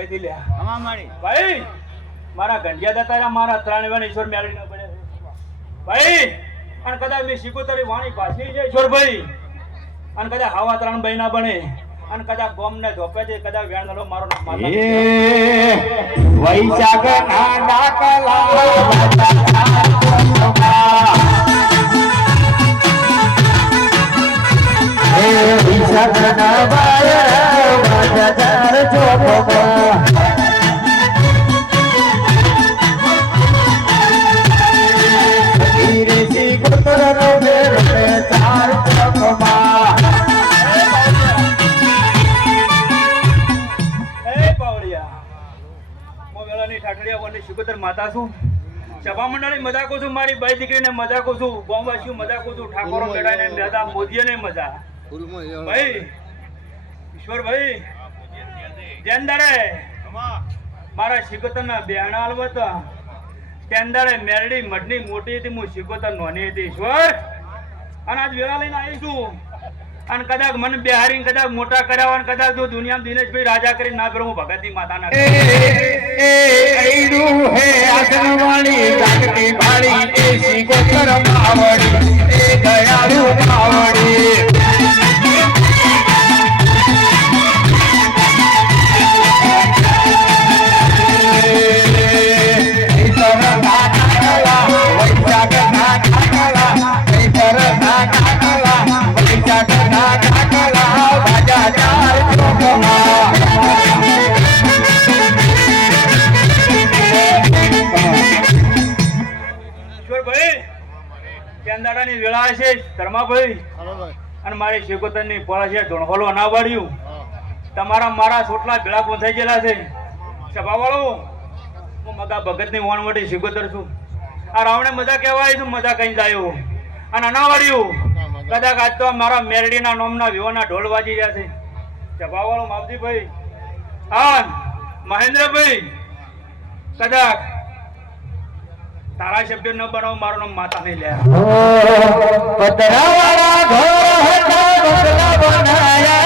ભાઈ દિલ્યા ભાઈ મારા ગંડિયા દાતા મારા ત્રણ ઈશ્વર મેળવી ન પડે ભાઈ અને કદાચ મેં શીખોતરી વાણી પાછી છે ઈશ્વર ભાઈ અને કદાચ હવા ત્રણ ભાઈ ના બને અને કદાચ ગોમ ને ધોપે છે કદાચ વેણ નલો મારો વૈશાખ ના ડાકલા વિશાખ ના બાયર ચોપમાં ઈરેસી ગોત્ર નો મેર ચાર ચોપમાં શિકોતર માતા છું સભા મંડળી મજાકો છું મારી બાઈ દીકરીને મજાકો છું ગોમવાસીઓ મજાકો છું ઠાકોરો બેડાને મેદા મોદીને મજા ભાઈ ઈશ્વર ભાઈ જેંદાડે મારા શિકોતરના બેહણા આલવત તેંદાડે મેરડી મઢની મોટી હતી હું શિકોતર નોની હતી ઈશ્વર અને આજ વેળા લઈને આવીશું અને કદાચ મને બિહારી કદાચ મોટા કર્યા અને કદાચ જો દુનિયામાં દિનેશભાઈ રાજા કરી ના કરું હું ભગતની માતાના હે આસનવાણી જાગતી ભાળી એ શિકોતર માવડી એ દયાળુ માવડી વેળા છે ધર્માભાઈ અને મારી શેકોતર ની પળ છે ધોણહોલો ના વાળ્યું તમારા મારા સોટલા ભેળા પહોંચાઈ ગયેલા છે સભા વાળો હું મગા ભગત ની વણવટી શેકોતર છું આ રાવણે મજા કહેવાય છું મજા કઈ જાય અને ના વાળ્યું કદાચ આજ તો મારા મેરડી ના નોમના વિવાના ઢોલ વાજી રહ્યા છે સભા વાળો માવજીભાઈ હા મહેન્દ્રભાઈ કદાચ તારા શબ્દ ન બનાવ મારો નામ માતા નહીં લે પતરાવાળા ઘર હતા બસલા બનાયા